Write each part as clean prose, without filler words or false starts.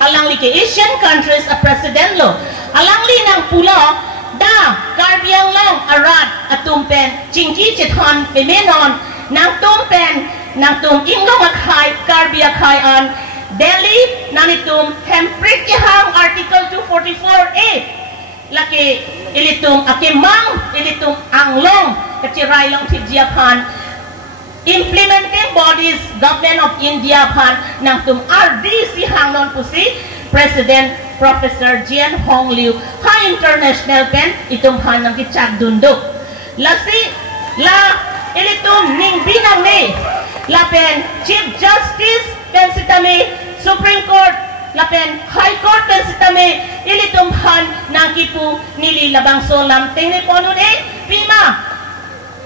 alang li ke Asian countries a president lo alang li nang pulo da karbiang long arat atumpen chingki chethon pemenon nang tumpen nang tum inglong akhai karbia khai an Delhi nanitum hemprit hang article 244A laki ilitum akimang ilitum anglong kacirai long tibjiapan implementing bodies government of India pan nang tum RDC hang non pusi President Professor Jian Hong Liu High International Pen itum han nang kichak dundo lasi la ilitum ning binang ni la pen Chief Justice pen sitami Supreme Court la pen High Court pen sitami ilitum han nang kipu nili labang solam tingni ponun pima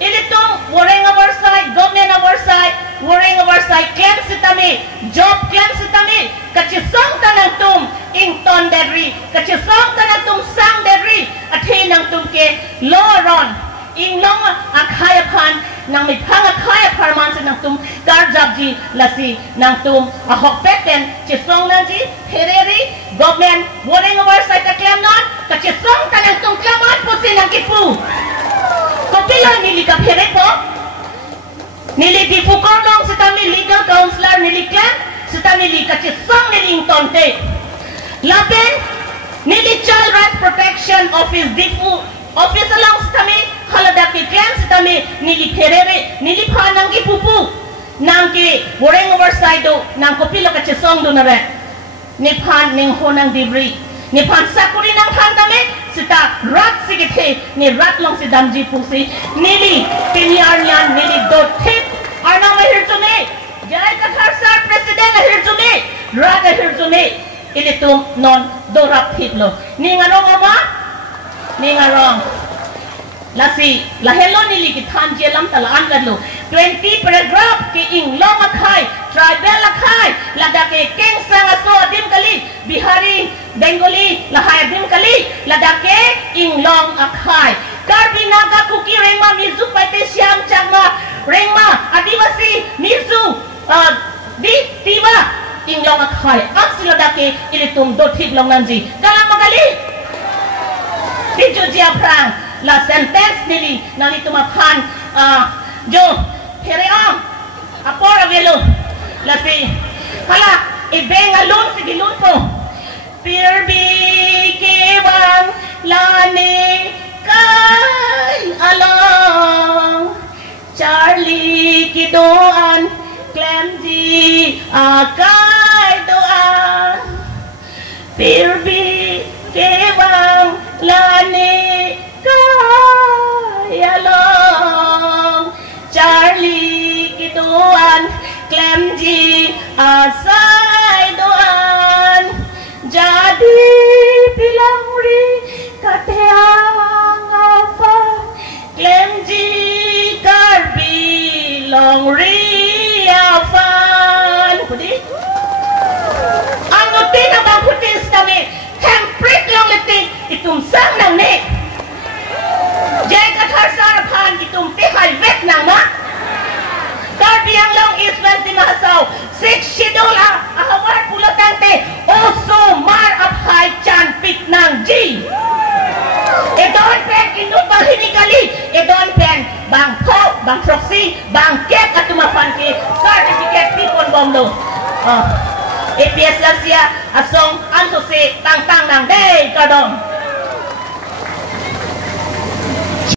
ilitum warring oversight government oversight warring oversight claim sitami job claim sitami Kachesong tanang tum ington dedri Kachesong tanang tum sang dedri athe nang tum ke loron inglong akhayapan nang mithang akhayaparman nang tum karjabji lasi nang tum ahok peten chesong naji hereri government warring oversight claim non Kachesong tanang tum klaman pusin nang kipu kopila nili ka phere po nili di fukornong sitami legal counselor nili claim sitami li Kachesong nili ingtonte lapen nili child rights protection office difu office along sitami haladaki claim sitami nili pherere nili phanang ki pupu nang ki warring oversight do nang kopila Kachesong do na re ni phan ning honang dibri ni phan sakuri nang phan tame sita rat sigithe ni rat long si damji pusi nili pinyarnyan nili do thip arna mahir tume jai kathar sar president ahir tume rat ahir tume ili tum non do rap thip lo ni ngarong ama ni ngarong lasi lahelo nili ki than jelam talaan gadlo 20 paragraph ki ing long akhai tribal akhai ladake keng sang aso adim kali bihari bengali lahai adim kali ladake ing long akhai karbi naga kuki rengma mizu paite siam changma rengma adivasi mizu di tiba ing long akhai aksi ladake ilitum do thip long nanji kalam magali Tijo prang la sentence nili nani tumaphan jo here am apor avelo la si hala ibeng alun si dilun po pirbi ke bang lani kai along Charlie ki doan Clemji akai doan pirbi ke bang lani kaya long Charlie ki doan Clemji asai doan jadi pilangri kateang apa Clemji karbi longri afan pudi angotin na bang putis kami hemprit long leting itum sang nang ni jai kathar sarapan itum tihai vet nang na karbiang long isman tinasau 6 schedule ahawar pulatante oso mar abhai chan pit nang ji edon pen inut bang hinikali edon pen bang thok bang proxy bang ket atumafan ki certificate pipon bomlo APS Asia asong anso se tang tang nang dei kadong